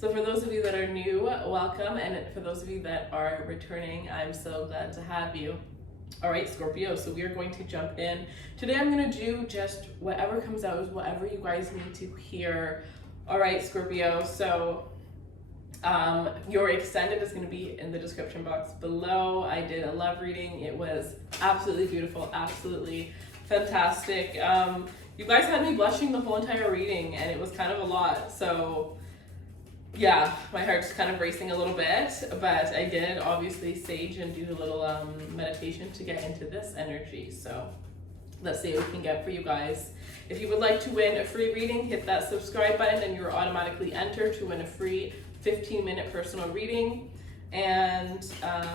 So for those of you that are new, welcome, and for those of you that are returning, I'm so glad to have you. All right, Scorpio, so we are going to jump in. Today I'm going to do just whatever comes out, whatever you guys need to hear. All right, Scorpio, so your extended is going to be in the description box below. I did a love reading. It was absolutely beautiful, absolutely fantastic. You guys had me blushing the whole entire reading, and it was kind of a lot. So yeah, my heart's kind of racing a little bit, but I did obviously sage and do a little meditation to get into this energy. So let's see what we can get for you guys. If you would like to win a free reading, hit that subscribe button and you're automatically entered to win a free 15-minute personal reading. And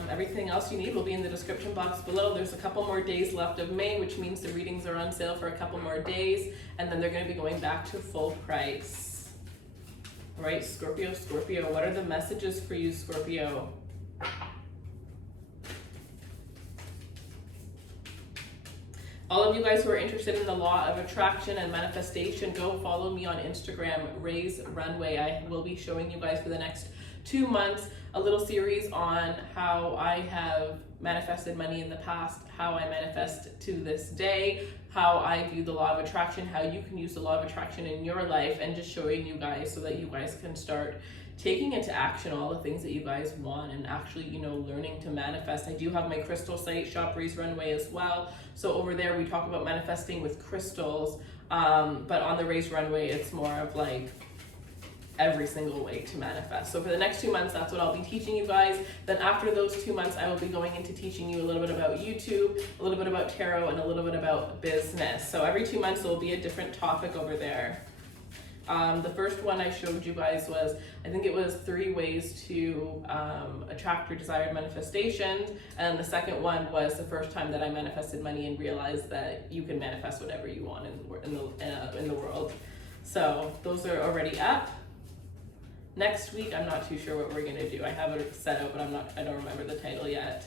everything else you need will be in the description box below. There's a couple more days left of May, which means the readings are on sale for a couple more days, and then they're going to be going back to full price. All right, Scorpio, what are the messages for you, Scorpio? All of you guys who are interested in the law of attraction and manifestation, go follow me on Instagram, Raise Runway. I will be showing you guys for the next 2 months a little series on how I have manifested money in the past, how I manifest to this day, how I view the law of attraction, how you can use the law of attraction in your life, and just showing you guys so that you guys can start taking into action all the things that you guys want and actually, learning to manifest. I do have my crystal site, Shop Raise Runway, as well. So over there we talk about manifesting with crystals, but on the Raise Runway it's more of like every single way to manifest. So for the next 2 months, that's what I'll be teaching you guys. Then after those 2 months, I will be going into teaching you a little bit about YouTube, a little bit about tarot, and a little bit about business. So every 2 months, there will be a different topic over there. The first one I showed you guys was, I think it was 3 ways to attract your desired manifestations. And the second one was the first time that I manifested money and realized that you can manifest whatever you want in the world. So those are already up. Next week, I'm not too sure what we're gonna do. I have it set out, but I don't remember the title yet.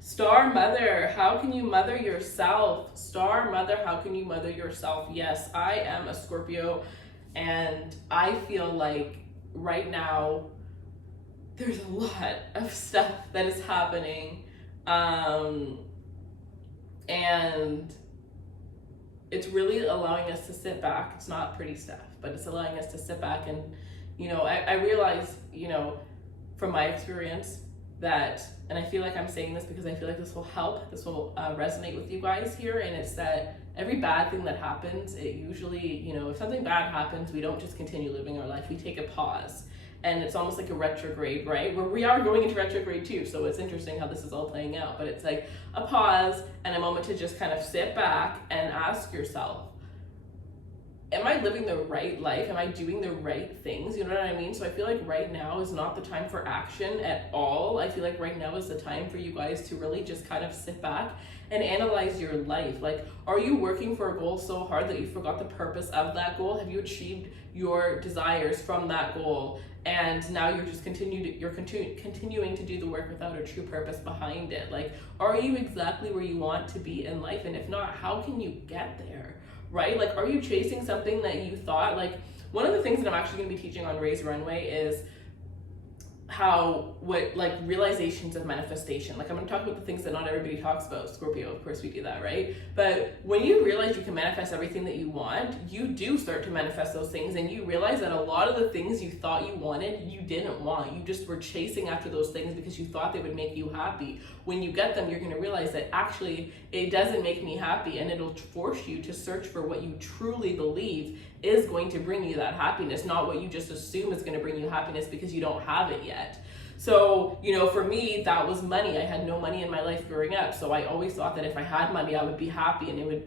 Star Mother, how can you mother yourself? Star Mother, how can you mother yourself? Yes, I am a Scorpio, and I feel like right now there's a lot of stuff that is happening, and it's really allowing us to sit back. It's not pretty stuff, but it's allowing us to sit back and, I realize, from my experience that, and I feel like I'm saying this because I feel like this will help, this will resonate with you guys here, and it's that every bad thing that happens, it usually, if something bad happens, we don't just continue living our life, we take a pause. And it's almost like a retrograde, right? Where we are going into retrograde too, so it's interesting how this is all playing out, but it's like a pause and a moment to just kind of sit back and ask yourself, am I living the right life? Am I doing the right things? You know what I mean? So I feel like right now is not the time for action at all. I feel like right now is the time for you guys to really just kind of sit back and analyze your life. Like, are you working for a goal so hard that you forgot the purpose of that goal? Have you achieved your desires from that goal? And now you're just continuing to do the work without a true purpose behind it. Like, are you exactly where you want to be in life? And if not, how can you get there, right? Like, are you chasing something that you thought, like, one of the things that I'm actually gonna be teaching on Raise Runway is realizations of manifestation. Like, I'm gonna talk about the things that not everybody talks about. Scorpio, of course we do that, right? But when you realize you can manifest everything that you want, you do start to manifest those things, and you realize that a lot of the things you thought you wanted, you didn't want. You just were chasing after those things because you thought they would make you happy. When you get them, you're gonna realize that actually it doesn't make me happy, and it'll force you to search for what you truly believe is going to bring you that happiness, not what you just assume is going to bring you happiness because you don't have it yet. So, for me, that was money. I had no money in my life growing up. So I always thought that if I had money, I would be happy and it would,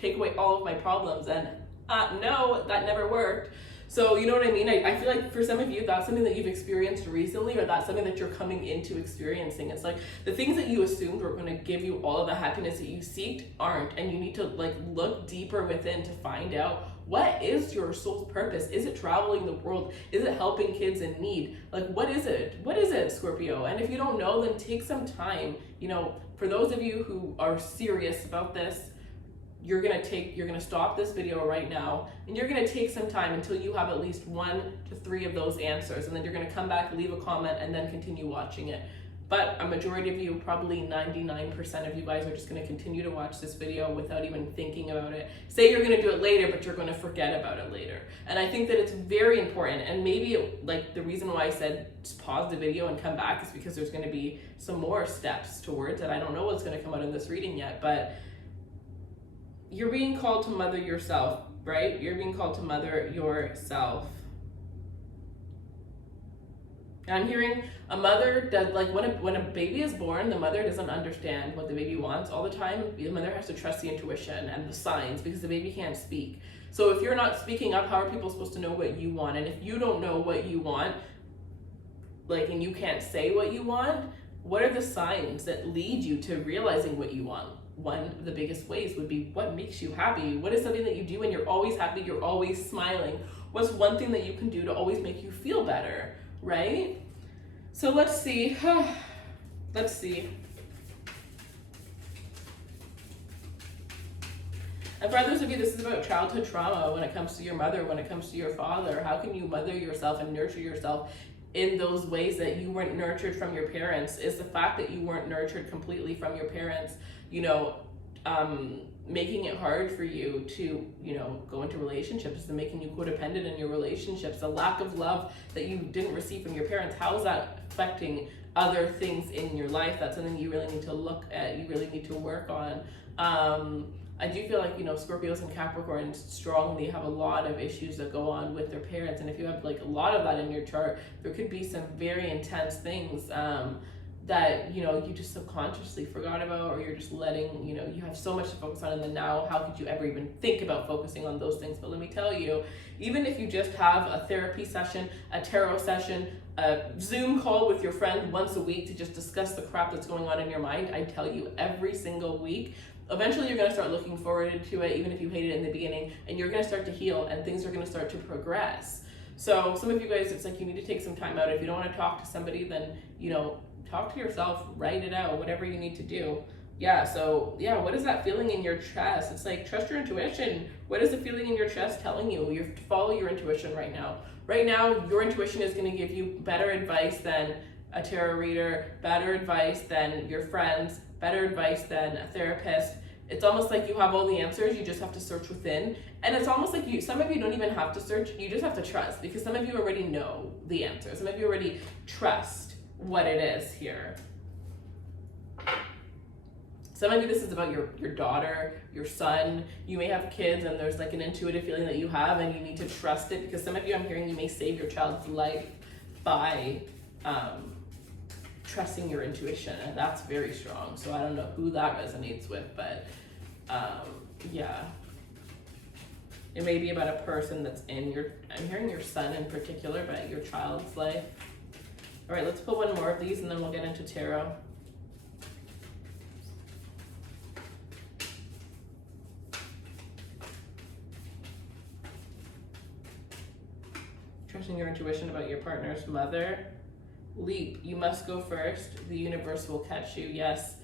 take away all of my problems. And no, that never worked. So, you know what I mean? I feel like for some of you, that's something that you've experienced recently, or that's something that you're coming into experiencing. It's like the things that you assumed were going to give you all of the happiness that you seeked aren't. And you need to look deeper within to find out, what is your soul's purpose? Is it traveling the world? Is it helping kids in need? Like, what is it? What is it, Scorpio? And if you don't know, then take some time. For those of you who are serious about this, you're gonna stop this video right now, and you're gonna take some time until you have at least 1 to 3 of those answers, and then you're gonna come back, leave a comment, and then continue watching it. But a majority of you, probably 99% of you guys, are just gonna continue to watch this video without even thinking about it. Say you're gonna do it later, but you're gonna forget about it later. And I think that it's very important, and maybe like the reason why I said just pause the video and come back is because there's gonna be some more steps towards it. I don't know what's gonna come out in this reading yet, but you're being called to mother yourself, right? You're being called to mother yourself. And I'm hearing a mother does, like when a baby is born, the mother doesn't understand what the baby wants all the time. The mother has to trust the intuition and the signs because the baby can't speak. So if you're not speaking up, how are people supposed to know what you want? And if you don't know what you want, like, and you can't say what you want, what are the signs that lead you to realizing what you want? One of the biggest ways would be, what makes you happy? What is something that you do when you're always happy, you're always smiling? What's one thing that you can do to always make you feel better, right? So let's see. Let's see. And for others of you, this is about childhood trauma when it comes to your mother, when it comes to your father. How can you mother yourself and nurture yourself in those ways that you weren't nurtured from your parents? Is the fact that you weren't nurtured completely from your parents, you know, making it hard for you to, you know, go into relationships and making you codependent in your relationships, the lack of love that you didn't receive from your parents? How is that affecting other things in your life? That's something you really need to look at, you really need to work on. I do feel like, you know, Scorpios and Capricorns strongly have a lot of issues that go on with their parents. And if you have like a lot of that in your chart, there could be some very intense things that, you know, you just subconsciously forgot about, or you're just letting, you know, you have so much to focus on in the now. How could you ever even think about focusing on those things? But let me tell you, even if you just have a therapy session, a tarot session, a Zoom call with your friend once a week to just discuss the crap that's going on in your mind, I tell you, every single week, eventually you're going to start looking forward to it, even if you hate it in the beginning, and you're going to start to heal and things are going to start to progress. So some of you guys, it's like you need to take some time out. If you don't want to talk to somebody, then, you know, talk to yourself, write it out, whatever you need to do. Yeah, so yeah, what is that feeling in your chest? It's like, trust your intuition. What is the feeling in your chest telling you? You have to follow your intuition right now. Right now, your intuition is going to give you better advice than a tarot reader, better advice than your friends, better advice than a therapist. It's almost like you have all the answers, you just have to search within. And it's almost like some of you don't even have to search, you just have to trust, because some of you already know the answer. Some of you already trust what it is here. Some of you, this is about your daughter, your son. You may have kids and there's like an intuitive feeling that you have and you need to trust it, because some of you, I'm hearing, you may save your child's life by trusting your intuition, and that's very strong. So I don't know who that resonates with, but yeah. It may be about a person that's in your, I'm hearing your son in particular, but your child's life. All right, let's pull one more of these and then we'll get into tarot. Trusting your intuition about your partner's mother. Leap, you must go first. The universe will catch you. Yes,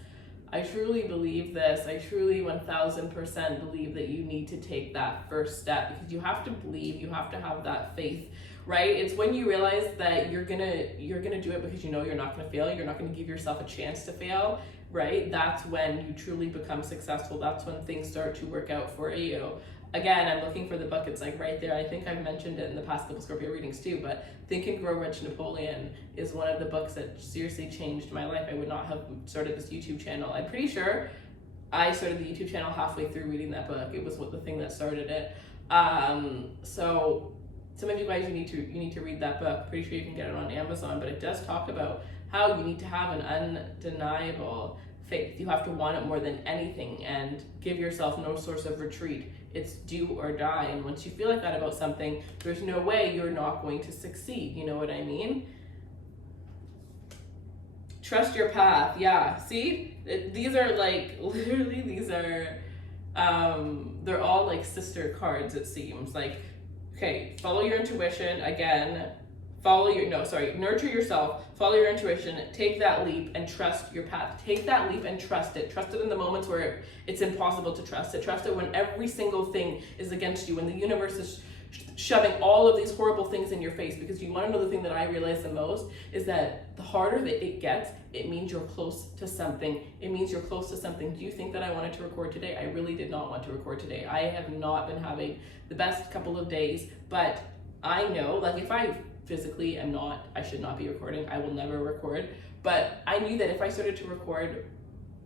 I truly believe this. I truly 1000% believe that you need to take that first step, because you have to believe, you have to have that faith, right? It's when you realize that you're gonna do it because you know you're not gonna fail, you're not gonna give yourself a chance to fail, right? That's when you truly become successful. That's when things start to work out for you. Again, I'm looking for the book. It's like right there. I think I've mentioned it in the past couple Scorpio readings too, but Think and Grow Rich Napoleon is one of the books that seriously changed my life. I would not have started this YouTube channel. I'm pretty sure I started the YouTube channel halfway through reading that book. It was the thing that started it. So some of you guys, you need to read that book. Pretty sure you can get it on Amazon, but it does talk about how you need to have an undeniable faith. You have to want it more than anything and give yourself no source of retreat. It's do or die. And once you feel like that about something, there's no way you're not going to succeed. You know what I mean? Trust your path. Yeah. See, these are like, literally, these are, they're all like sister cards, it seems. Like, okay, follow your intuition. Again, nurture yourself, follow your intuition, take that leap and trust your path. Take that leap and trust it. Trust it in the moments where it's impossible to trust it. Trust it when every single thing is against you, when the universe is shoving all of these horrible things in your face. Because you want to know the thing that I realize the most is that the harder that it gets, it means you're close to something. It means you're close to something. Do you think that I wanted to record today? I really did not want to record today. I have not been having the best couple of days, but I know, like, if I physically am not, I should not be recording. I will never record. But I knew that if I started to record,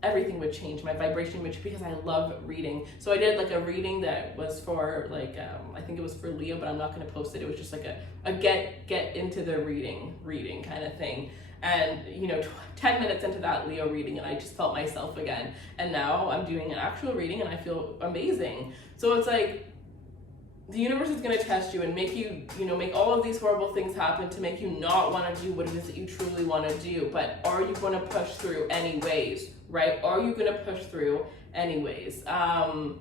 everything would change. My vibration would, because I love reading. So I did like a reading that was for like, I think it was for Leo, but I'm not going to post it. It was just like a get into the reading kind of thing. And 10 minutes into that Leo reading, and I just felt myself again. And now I'm doing an actual reading and I feel amazing. So it's like, the universe is going to test you and make you, make all of these horrible things happen to make you not want to do what it is that you truly want to do. But are you going to push through anyways, right? Are you going to push through anyways? Because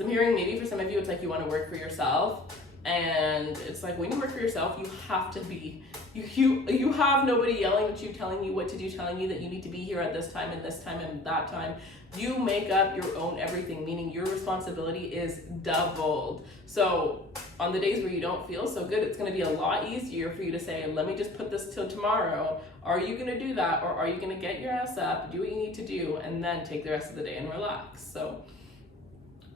I'm hearing maybe for some of you, it's like you want to work for yourself. And it's like when you work for yourself, you have to be, you have nobody yelling at you, telling you what to do, telling you that you need to be here at this time and this time and that time. You make up your own everything, meaning your responsibility is doubled. So on the days where you don't feel so good, it's going to be a lot easier for you to say, let me just put this till tomorrow. Are you going to do that? Or are you going to get your ass up, do what you need to do, and then take the rest of the day and relax? So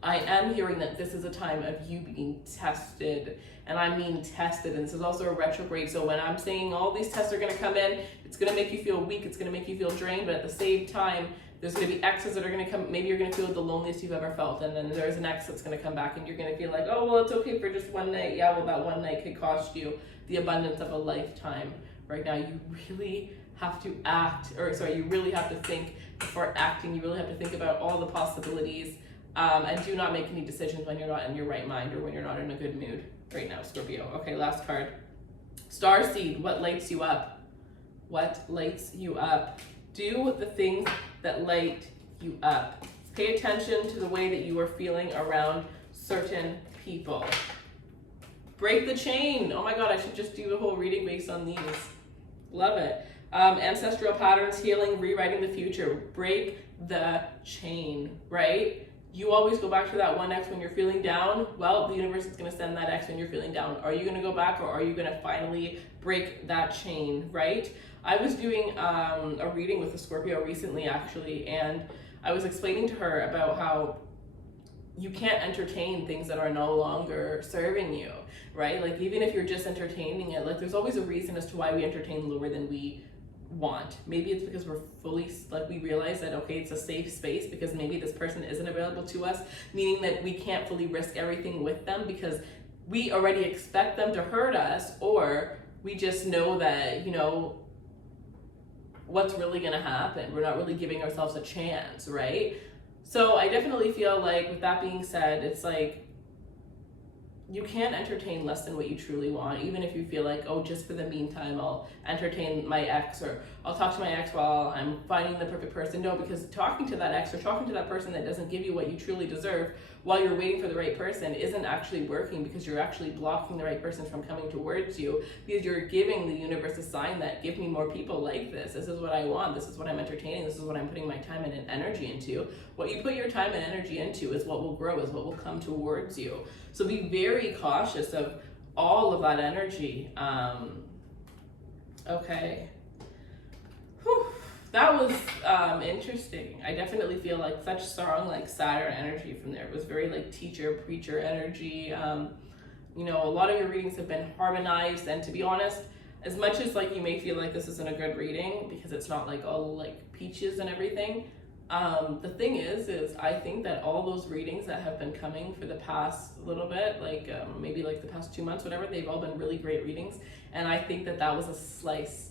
I am hearing that this is a time of you being tested, and I mean tested, and this is also a retrograde. So when I'm saying all these tests are going to come in, it's going to make you feel weak, it's going to make you feel drained, but at the same time, there's going to be exes that are going to come. Maybe you're going to feel the loneliest you've ever felt, and then there's an ex that's going to come back, and you're going to feel like, oh, well, it's okay for just one night. Yeah, well, that one night could cost you the abundance of a lifetime. Right now, you really have to you really have to think before acting. You really have to think about all the possibilities. And do not make any decisions when you're not in your right mind or when you're not in a good mood right now, Scorpio. Okay, last card. Starseed, what lights you up? What lights you up? Do the things that light you up. Pay attention to the way that you are feeling around certain people. Break the chain. Oh my God, I should just do the whole reading based on these. Love it. Ancestral patterns, healing, rewriting the future. Break the chain, right? You always go back to that one ex when you're feeling down. Well, the universe is going to send that ex when you're feeling down. Are you going to go back, or are you going to finally break that chain, right? I was doing a reading with a Scorpio recently, actually, and I was explaining to her about how you can't entertain things that are no longer serving you, right? Like, even if you're just entertaining it, like, there's always a reason as to why we entertain lower than we want. Maybe it's because we're fully, like, we realize that, okay, it's a safe space because maybe this person isn't available to us, meaning that we can't fully risk everything with them because we already expect them to hurt us, or we just know that, what's really going to happen. We're not really giving ourselves a chance, right? So I definitely feel like, with that being said, it's like, you can't entertain less than what you truly want, even if you feel like, oh, just for the meantime, I'll entertain my ex, or I'll talk to my ex while I'm finding the perfect person. No, because talking to that ex or talking to that person that doesn't give you what you truly deserve while you're waiting for the right person isn't actually working, because you're actually blocking the right person from coming towards you, because you're giving the universe a sign that, give me more people like this. This is what I want. This is what I'm entertaining. This is what I'm putting my time and energy into. What you put your time and energy into is what will grow, is what will come towards you. So be very cautious of all of that energy. Okay. Whew. That was interesting. I definitely feel like such strong, like, Saturn energy from there. It was very, like, teacher, preacher energy. A lot of your readings have been harmonized, and to be honest, as much as, like, you may feel like this isn't a good reading because it's not, like, all, like, peaches and everything, the thing is I think that all those readings that have been coming for the past little bit, like, maybe like the past 2 months, whatever, they've all been really great readings. And I think that was a slice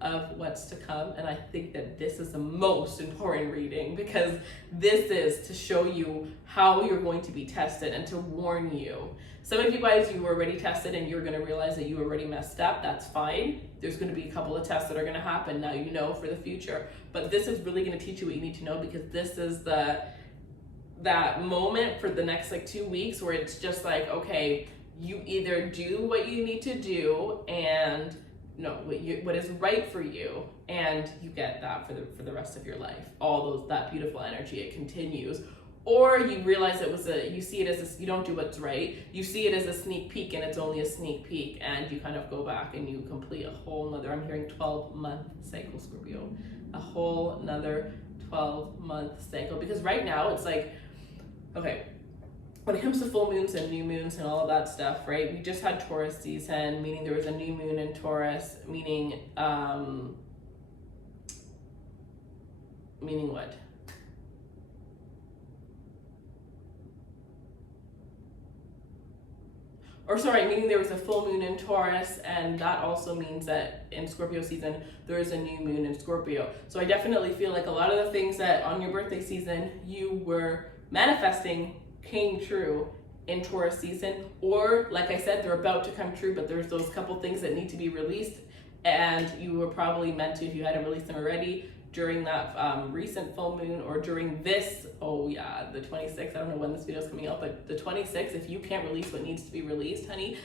of what's to come. And I think that this is the most important reading, because this is to show you how you're going to be tested and to warn you. Some of you guys, you were already tested and you're going to realize that you already messed up. That's fine. There's going to be a couple of tests that are going to happen. Now you know for the future. But this is really going to teach you what you need to know, because this is that moment for the next, like, 2 weeks where it's just like, okay, you either do what you need to do and what is right for you, and you get that for the rest of your life. That beautiful energy, it continues. Or you realize you see it as you don't do what's right. You see it as a sneak peek, and it's only a sneak peek, and you kind of go back and you complete a whole nother, I'm hearing 12-month cycle, Scorpio. A whole nother 12-month cycle. Because right now it's like, okay, when it comes to full moons and new moons and all of that stuff, right? We just had Taurus season, meaning there was a new moon in Taurus, meaning what? Meaning there was a full moon in Taurus, and that also means that in Scorpio season, there is a new moon in Scorpio. So I definitely feel like a lot of the things that on your birthday season you were manifesting came true in Taurus season, or like I said, they're about to come true, but there's those couple things that need to be released, and you were probably meant to, if you hadn't released them already, during that recent full moon, or during this, the 26th, I don't know when this video is coming out, but the 26th, if you can't release what needs to be released, honey,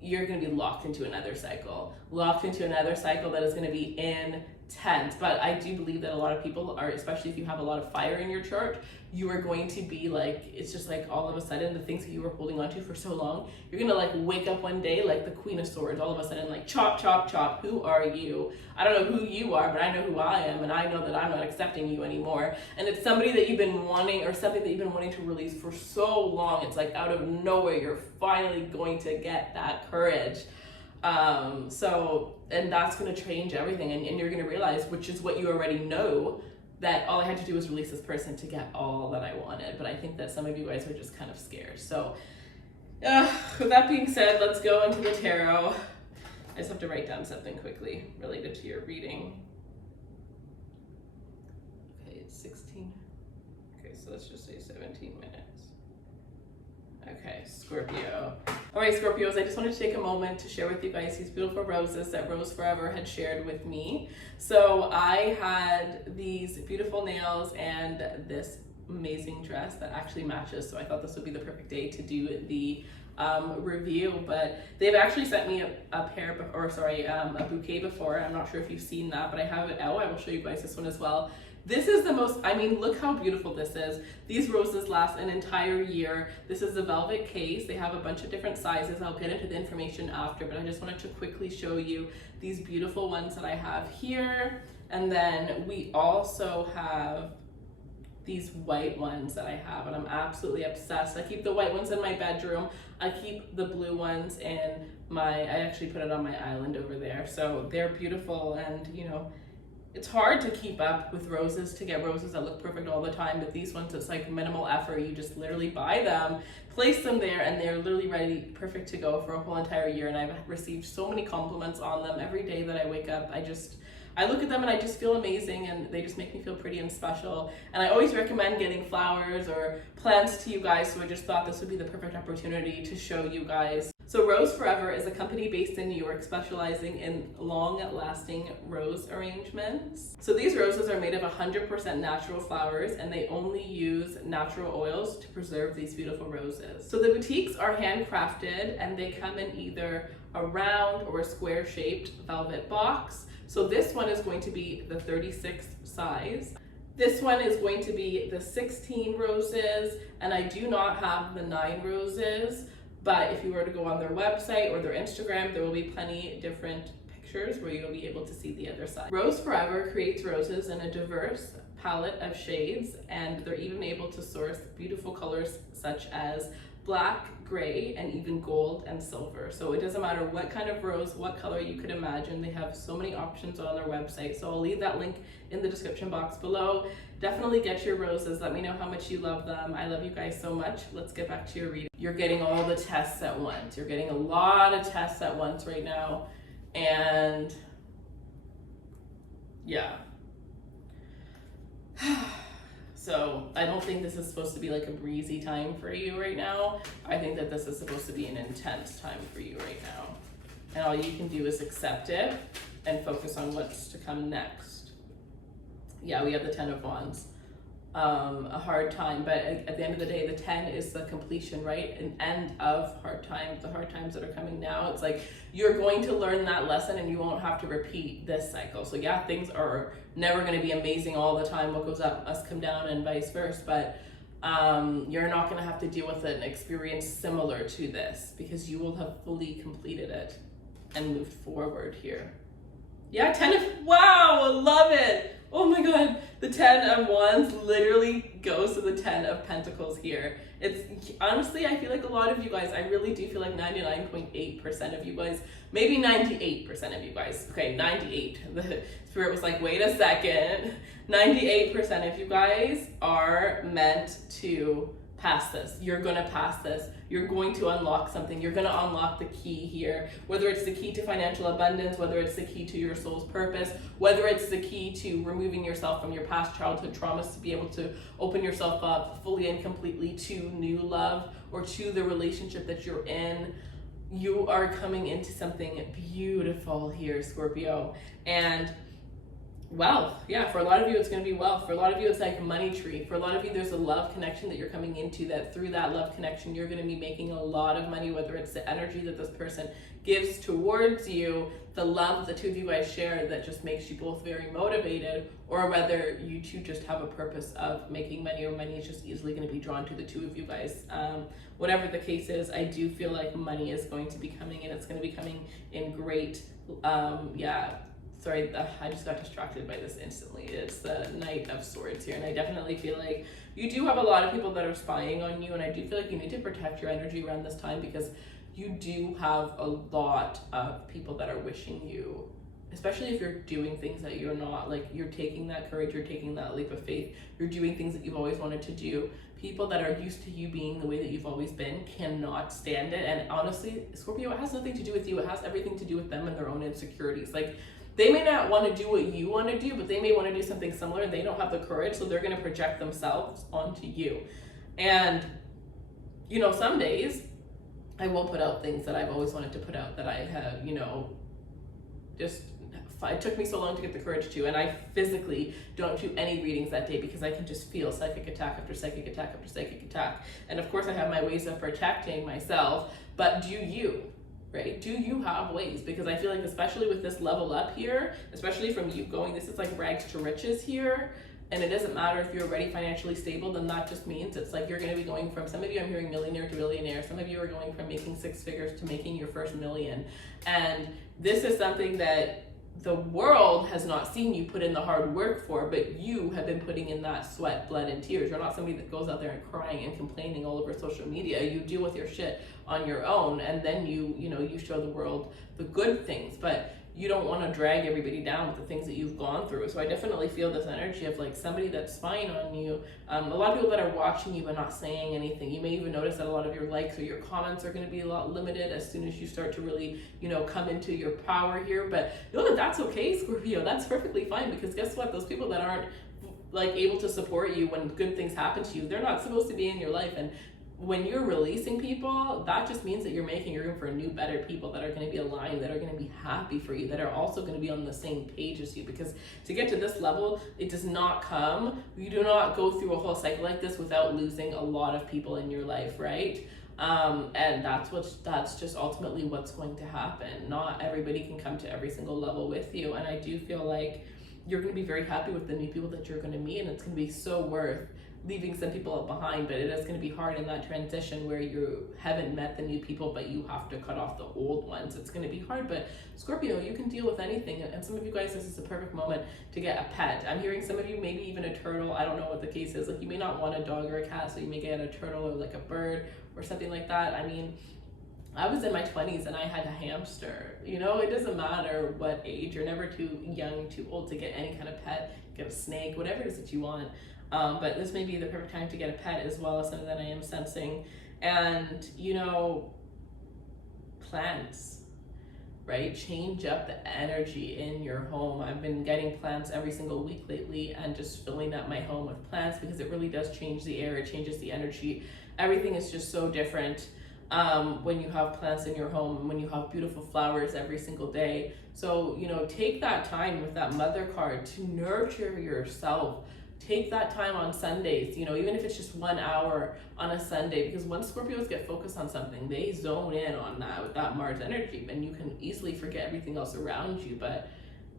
you're going to be locked into another cycle that is going to be intense. But I do believe that a lot of people are, especially if you have a lot of fire in your chart, you are going to be like, it's just like all of a sudden the things that you were holding on to for so long, you're gonna like wake up one day like the Queen of Swords, all of a sudden like chop, chop, chop. Who are you? I don't know who you are, but I know who I am, and I know that I'm not accepting you anymore. And it's somebody that you've been wanting, or something that you've been wanting to release for so long. It's like out of nowhere, you're finally going to get that courage. And that's going to change everything, and you're going to realize, which is what you already know, that all I had to do was release this person to get all that I wanted. But I think that some of you guys are just kind of scared. So with that being said, let's go into the tarot. I just have to write down something quickly related to your reading. Okay, it's 16. Okay, so let's just say 17 minutes. Okay, Scorpio. All right, Scorpios, I just wanted to take a moment to share with you guys these beautiful roses that Rose Forever had shared with me. So I had these beautiful nails and this amazing dress that actually matches. So I thought this would be the perfect day to do the review, but they've actually sent me a bouquet before. I'm not sure if you've seen that, but I have it out. I will show you guys this one as well. This is the most, look how beautiful this is. These roses last an entire year. This is a velvet case. They have a bunch of different sizes. I'll get into the information after, but I just wanted to quickly show you these beautiful ones that I have here. And then we also have these white ones that I have, and I'm absolutely obsessed. I keep the white ones in my bedroom. I keep the blue ones in I actually put it on my island over there. So they're beautiful, and it's hard to keep up with roses, to get roses that look perfect all the time, but these ones, it's like minimal effort. You just literally buy them, place them there, and they're literally ready, perfect to go for a whole entire year. And I've received so many compliments on them every day that I wake up. I look at them and I just feel amazing, and they just make me feel pretty and special. And I always recommend getting flowers or plants to you guys, so I just thought this would be the perfect opportunity to show you guys. So Rose Forever is a company based in New York specializing in long-lasting rose arrangements. So these roses are made of 100% natural flowers, and they only use natural oils to preserve these beautiful roses. So the boutiques are handcrafted, and they come in either a round or a square-shaped velvet box. So this one is going to be the 36 size. This one is going to be the 16 roses, and I do not have the 9 roses. But if you were to go on their website or their Instagram, there will be plenty different pictures where you'll be able to see the other side. Rose Forever creates roses in a diverse palette of shades, and they're even able to source beautiful colors such as black, gray, and even gold and silver. So it doesn't matter what kind of rose, what color you could imagine. They have so many options on their website. So I'll leave that link in the description box below. Definitely get your roses. Let me know how much you love them. I love you guys so much. Let's get back to your reading. You're getting all the tests at once. You're getting a lot of tests at once right now. And yeah. So I don't think this is supposed to be like a breezy time for you right now. I think that this is supposed to be an intense time for you right now. And all you can do is accept it and focus on what's to come next. Yeah, we have the 10 of Wands. a hard time. But at the end of the day, the 10 is the completion, right? An end of hard times, the hard times that are coming now. It's like you're going to learn that lesson and you won't have to repeat this cycle. So yeah, things are never going to be amazing all the time. What goes up must come down and vice versa. But you're not going to have to deal with an experience similar to this because you will have fully completed it and moved forward here. Yeah, 10 of, wow, I love it. Oh my God, the 10 of Wands literally goes to the 10 of Pentacles here. It's honestly, I feel like a lot of you guys, I really do feel like 99.8% of you guys, maybe 98% of you guys, okay, 98. The spirit was like, wait a second. 98% of you guys are meant to pass this. You're gonna pass this. You're going to unlock something. You're gonna unlock the key here, whether it's the key to financial abundance, whether it's the key to your soul's purpose, whether it's the key to removing yourself from your past childhood traumas to be able to open yourself up fully and completely to new love or to the relationship that you're in. You are coming into something beautiful here, Scorpio. And wealth, yeah, for a lot of you it's going to be wealth. For a lot of you it's like a money tree. For a lot of you there's a love connection that you're coming into, that through that love connection you're going to be making a lot of money, whether it's the energy that this person gives towards you, the love the two of you guys share that just makes you both very motivated, or whether you two just have a purpose of making money, or money is just easily going to be drawn to the two of you guys. Whatever the case is, I do feel like money is going to be coming, and it's going to be coming in great sorry, I just got distracted by this instantly. It's the Knight of Swords here, and I definitely feel like you do have a lot of people that are spying on you, and I do feel like you need to protect your energy around this time because you do have a lot of people that are wishing you, especially if you're doing things that you're not, like you're taking that courage, you're taking that leap of faith, you're doing things that you've always wanted to do. People that are used to you being the way that you've always been cannot stand it. And honestly, Scorpio, it has nothing to do with you. It has everything to do with them and their own insecurities. Like, they may not want to do what you want to do, but they may want to do something similar and they don't have the courage, so they're going to project themselves onto you. And, you know, some days I will put out things that I've always wanted to put out that I have, you know, just, it took me so long to get the courage to, and I physically don't do any readings that day because I can just feel psychic attack after psychic attack after psychic attack. And of course I have my ways of protecting myself, but do you? Right? Do you have ways? Because I feel like, especially with this level up here, especially from you going, this is like rags to riches here. And it doesn't matter if you're already financially stable, then that just means it's like you're going to be going from, some of you I'm hearing millionaire to billionaire. Some of you are going from making 6 figures to making your first million. And this is something that the world has not seen you put in the hard work for, but you have been putting in that sweat, blood, and tears. You're not somebody that goes out there and crying and complaining all over social media. You deal with your shit on your own, and then you show the world the good things, but you don't want to drag everybody down with the things that you've gone through. So I definitely feel this energy of like somebody that's spying on you. A lot of people that are watching you but not saying anything. You may even notice that a lot of your likes or your comments are going to be a lot limited as soon as you start to really, come into your power here. But know that that's okay, Scorpio. That's perfectly fine, because guess what? Those people that aren't like able to support you when good things happen to you, they're not supposed to be in your life. And when you're releasing people, that just means that you're making room for new, better people that are going to be aligned, that are going to be happy for you, that are also going to be on the same page as you. Because to get to this level, it does not come, you do not go through a whole cycle like this without losing a lot of people in your life, right? And that's just ultimately what's going to happen. Not everybody can come to every single level with you. And I do feel like you're going to be very happy with the new people that you're going to meet, and it's going to be so worth leaving some people behind. But it is going to be hard in that transition where you haven't met the new people, but you have to cut off the old ones. It's going to be hard, but Scorpio, you can deal with anything. And some of you guys, this is the perfect moment to get a pet. I'm hearing some of you, maybe even a turtle. I don't know what the case is. Like, you may not want a dog or a cat, so you may get a turtle or like a bird or something like that. I mean, I was in my 20s and I had a hamster. It doesn't matter what age. You're never too young, too old to get any kind of pet. Get a snake, whatever it is that you want. But this may be the perfect time to get a pet as well, as something that I am sensing. And, plants, right? Change up the energy in your home. I've been getting plants every single week lately and just filling up my home with plants, because it really does change the air. It changes the energy. Everything is just so different when you have plants in your home, when you have beautiful flowers every single day. So, take that time with that mother card to nurture yourself, take that time on Sundays, you know, even if it's just 1 hour on a Sunday, because once Scorpios get focused on something, they zone in on that with that Mars energy, and you can easily forget everything else around you. But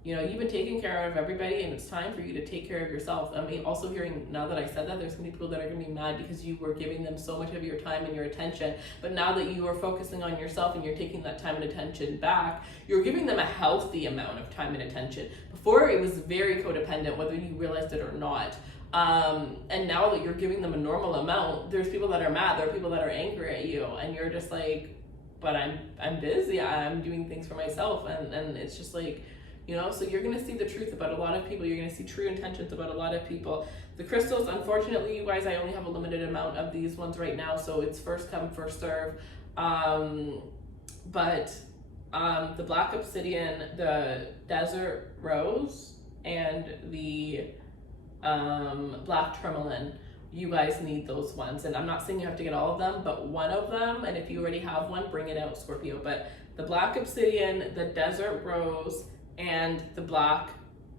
you know, you've been taking care of everybody, and it's time for you to take care of yourself. I mean, also hearing, now that I said that, there's gonna be people that are gonna be mad because you were giving them so much of your time and your attention. But now that you are focusing on yourself and you're taking that time and attention back, you're giving them a healthy amount of time and attention. Before, it was very codependent, whether you realized it or not. And now that you're giving them a normal amount, there's people that are mad, there are people that are angry at you, and you're just like, but I'm busy, I'm doing things for myself, and it's just like, you know, so you're going to see the truth about a lot of people. You're going to see true intentions about a lot of people. The crystals, unfortunately, you guys, I only have a limited amount of these ones right now, so it's first come, first serve. But the black obsidian, the desert rose, and the black tourmaline, you guys need those ones. And I'm not saying you have to get all of them, but one of them, and if you already have one, bring it out, Scorpio. But the black obsidian, the desert rose, and the black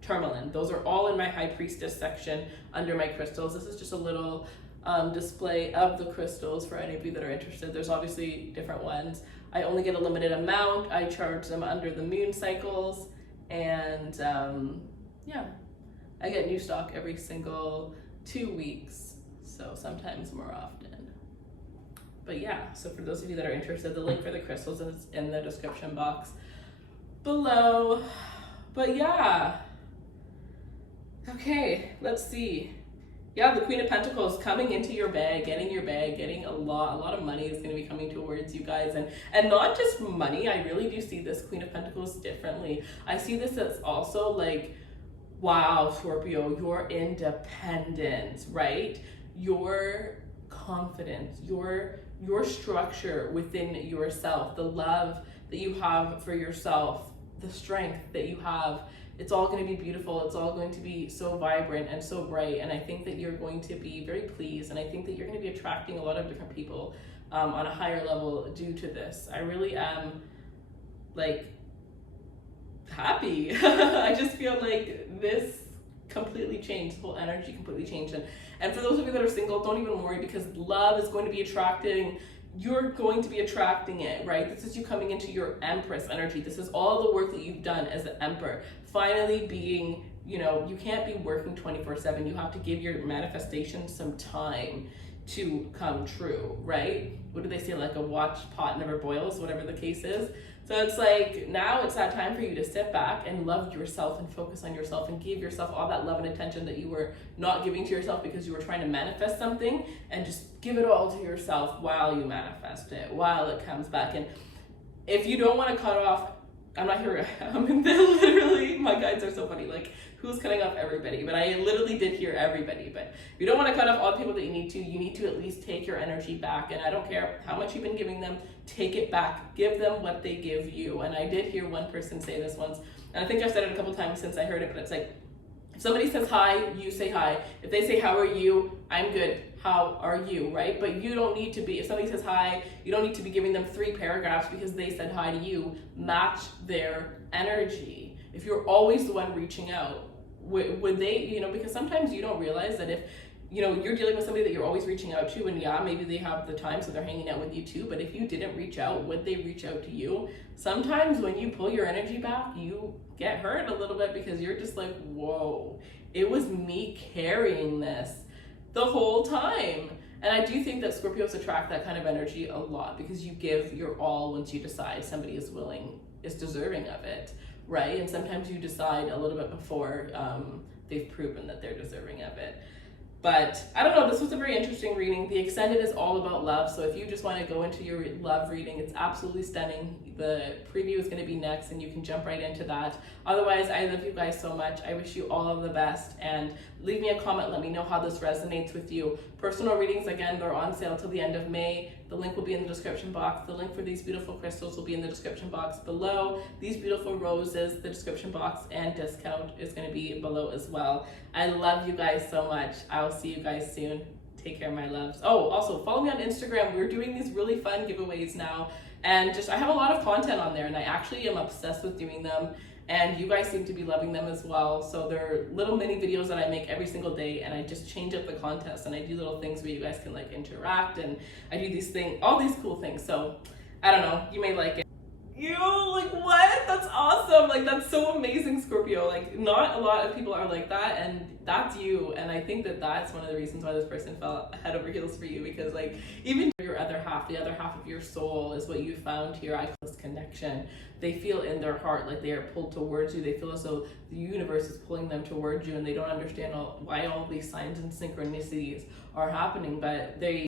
tourmaline, those are all in my high priestess section under my crystals. This is just a little display of the crystals for any of you that are interested. There's obviously different ones. I only get a limited amount. I charge them under the moon cycles, and yeah, I get new stock every single 2 weeks, so sometimes more often. But yeah, so for those of you that are interested, the link for the crystals is in the description box below. But yeah, okay, let's see. Yeah, the Queen of Pentacles coming into your bag, getting a lot of money is going to be coming towards you guys, and not just money. I really do see this Queen of Pentacles differently. I see this as also like, wow, Scorpio, your independence, right? Your confidence, your structure within yourself, the love that you have for yourself, the strength that you have, it's all going to be beautiful. It's all going to be so vibrant and so bright. And I think that you're going to be very pleased. And I think that you're going to be attracting a lot of different people on a higher level due to this. I really am like happy. I just feel like this completely changed, the whole energy completely changed. And for those of you that are single, don't even worry, because love is going to be attracting. You're going to be attracting it, right? This is you coming into your Empress energy. This is all the work that you've done as an Emperor. Finally being, you know, you can't be working 24/7. You have to give your manifestation some time to come true, right? What do they say? Like a watch pot never boils, whatever the case is. So it's like, now it's that time for you to sit back and love yourself and focus on yourself and give yourself all that love and attention that you were not giving to yourself because you were trying to manifest something, and just give it all to yourself while you manifest it, while it comes back. And if you don't want to cut off, I'm not here, literally, my guides are so funny, like, who's cutting off everybody? But I literally did hear everybody. But if you don't want to cut off all the people that you need to at least take your energy back. And I don't care how much you've been giving them, take it back. Give them what they give you. And I did hear one person say this once, and I think I've said it a couple times since I heard it, but it's like, if somebody says hi, you say hi. If they say, how are you? I'm good. How are you, right? But you don't need to be, if somebody says hi, you don't need to be giving them 3 paragraphs because they said hi to you. Match their energy. If you're always the one reaching out, would they, you know, because sometimes you don't realize that if, you know, you're dealing with somebody that you're always reaching out to, and yeah, maybe they have the time, so they're hanging out with you too, but if you didn't reach out, would they reach out to you? Sometimes when you pull your energy back, you get hurt a little bit because you're just like, whoa, it was me carrying this the whole time. And I do think that Scorpios attract that kind of energy a lot because you give your all once you decide somebody is willing, is deserving of it, right? And sometimes you decide a little bit before they've proven that they're deserving of it. But I don't know, this was a very interesting reading. The extended is all about love, so if you just want to go into your love reading, it's absolutely stunning. The preview is going to be next, and you can jump right into that. Otherwise, I love you guys so much. I wish you all of the best, and leave me a comment. Let me know how this resonates with you. Personal readings, again, they're on sale till the end of May. The link will be in the description box. The link for these beautiful crystals will be in the description box below. These beautiful roses, the description box and discount is going to be below as well. I love you guys so much. I will see you guys soon. Take care, my loves. Oh, also follow me on Instagram. We're doing these really fun giveaways now. And just, I have a lot of content on there, and I actually am obsessed with doing them. and you guys seem to be loving them as well. So they're little mini videos that I make every single day, and I just change up the context, and I do little things where you guys can like interact, and I do these things, all these cool things. So I don't know, you may like it. You like what? That's awesome. Like that's so amazing, Scorpio. Like not a lot of people are like that, and that's you. And I think that that's one of the reasons why this person fell head over heels for you, because like even your other half, the other half of your soul is what you found here. I call this connection. They feel in their heart like they are pulled towards you. They feel as though the universe is pulling them towards you, and they don't understand why all these signs and synchronicities are happening, but they